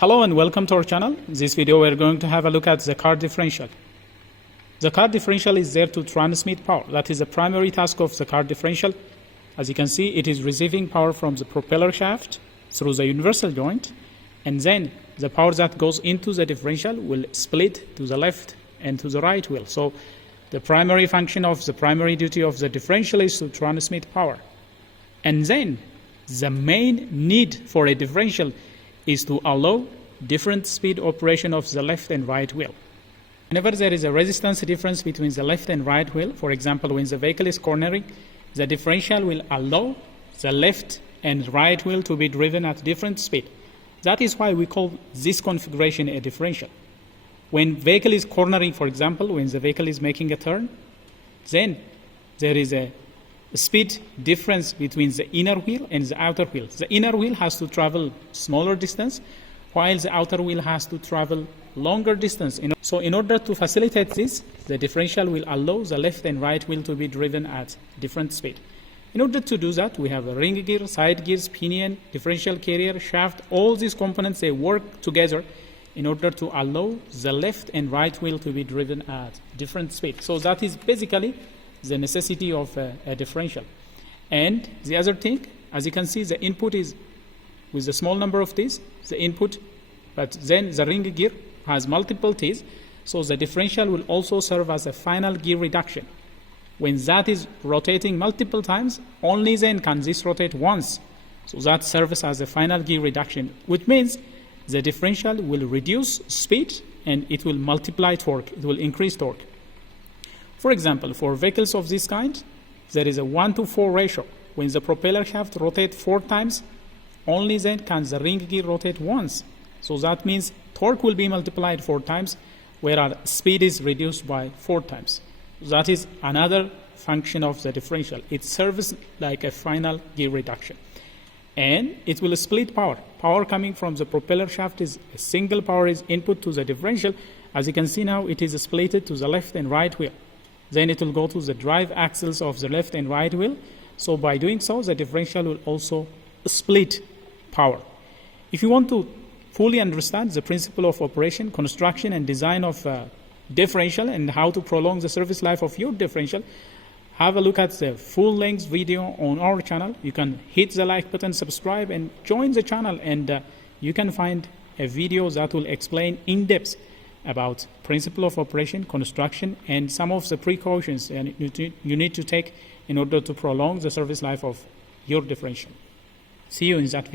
Hello and welcome to our channel. In this video we're going to have a look at the car differential. The car differential is there to transmit power. That is the primary task of the car differential. As you can see, it is receiving power from the propeller shaft through the universal joint, and then the power that goes into the differential will split to the left and to the right wheel. So the primary function of the primary duty of the differential is to transmit power. And then the main need for a differential is to allow different speed operation of the left and right wheel. Whenever there is a resistance difference between the left and right wheel, for example, when the vehicle is cornering, the differential will allow the left and right wheel to be driven at different speed. That is why we call this configuration a differential. When vehicle is cornering, for example, when the vehicle is making a turn, then there is a speed difference between the inner wheel and the outer wheel. The inner wheel has to travel smaller distance, while the outer wheel has to travel longer distance. So in order to facilitate this, the differential will allow the left and right wheel to be driven at different speed. In order to do that, we have a ring gear, side gears, pinion, differential carrier, shaft. All these components, they work together in order to allow the left and right wheel to be driven at different speed. So that is basically the necessity of a differential. And the other thing, as you can see, the input is with a small number of T's, the input, but then the ring gear has multiple T's, so the differential will also serve as a final gear reduction. When that is rotating multiple times, only then can this rotate once. So that serves as a final gear reduction, which means the differential will reduce speed and it will multiply torque, it will increase torque. For example, for vehicles of this kind, there is a 1:4 ratio. When the propeller shaft rotates 4 times, only then can the ring gear rotate once. So that means torque will be multiplied 4 times, whereas speed is reduced by 4 times. That is another function of the differential. It serves like a final gear reduction. And it will split power. Power coming from the propeller shaft is a single power is input to the differential. As you can see now, it is splitted to the left and right wheel. Then it will go to the drive axles of the left and right wheel. So by doing so, the differential will also split power. If you want to fully understand the principle of operation, construction, and design of differential and how to prolong the service life of your differential, have a look at the full-length video on our channel. You can hit the like button, subscribe, and join the channel, and you can find a video that will explain in depth about principle of operation, construction, and some of the precautions you need to take in order to prolong the service life of your differential. See you in that video.